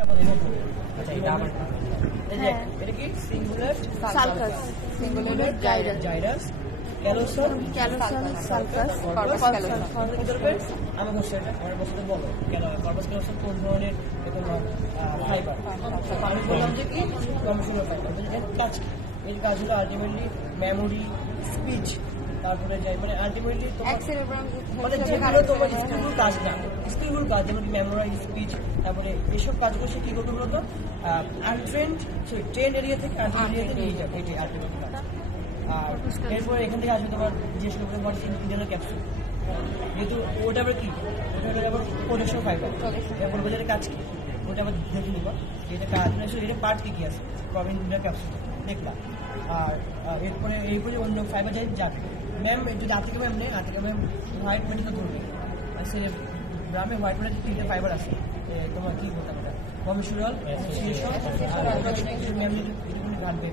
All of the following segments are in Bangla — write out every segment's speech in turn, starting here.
আচ্ছা এটা আবার এটা কি singular sulcus, singular gyrus callosum sulcus, corpus callosum. আমার কোশ্চেন এটা আমার প্রশ্নটা বলো কর্পাস ক্যালোসন কোন ধরনের তোমার ফাইবার আমি বললাম যে কি কমিশনাল ফাইবার এর কাজ কি এর কাজ হলো আলটিমেটলি মেমোরি স্পিচ তারপরে যাই মানে আলটিমেটলি তোমার মানে যেগুলো তোমার স্কিলফুল কাজ না স্কিলফুল কাজ যেমন মেমোরি স্পিচ তারপরে এইসব কাজগুলো সে কি করবে বলতো আনট্রেন্ড ট্রেন্ড এরিয়া থেকে আনট্রেন্ড এরিয়াতে নিয়ে যাবে এটাই আলটিমেটলি কাজ। আর এরপরে এখান থেকে আসবে তোমার জিজ্ঞেস করবে তোমার ইন্টারনাল ক্যাপসুল যেহেতু ওটা আবার কি ওটা হলো আবার প্রোটেকশন ফাইবার এরপর বাজারের কাজ কি ওটা আবার দেখে নিবা এটা কাজ এটা পার্ট কি আছে প্রবলেম ইন্টারনাল ক্যাপসুল দেখবা। আর এরপরে এইপরে অন্য ফাইবার যাই যাবে ম্যাম যদি আতিকা ম্যাম নেই আতিকা ম্যাম হোয়াইট মেডিকেল ধরবে সে গ্রামে হোয়াইট মেডিকেল তিনটে ফাইবার আছে তোমার কি বলতে পারে কমিশনাল ম্যাম যদি ঘাটবে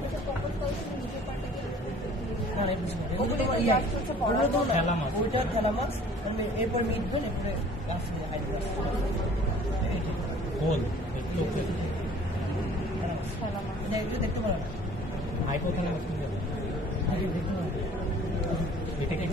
ওইটা থ্যালামাস এরপর মিটবোন এরপরে দেখতে পারো না হাইপোথ্যালামাস দেখতে পারো এটা কি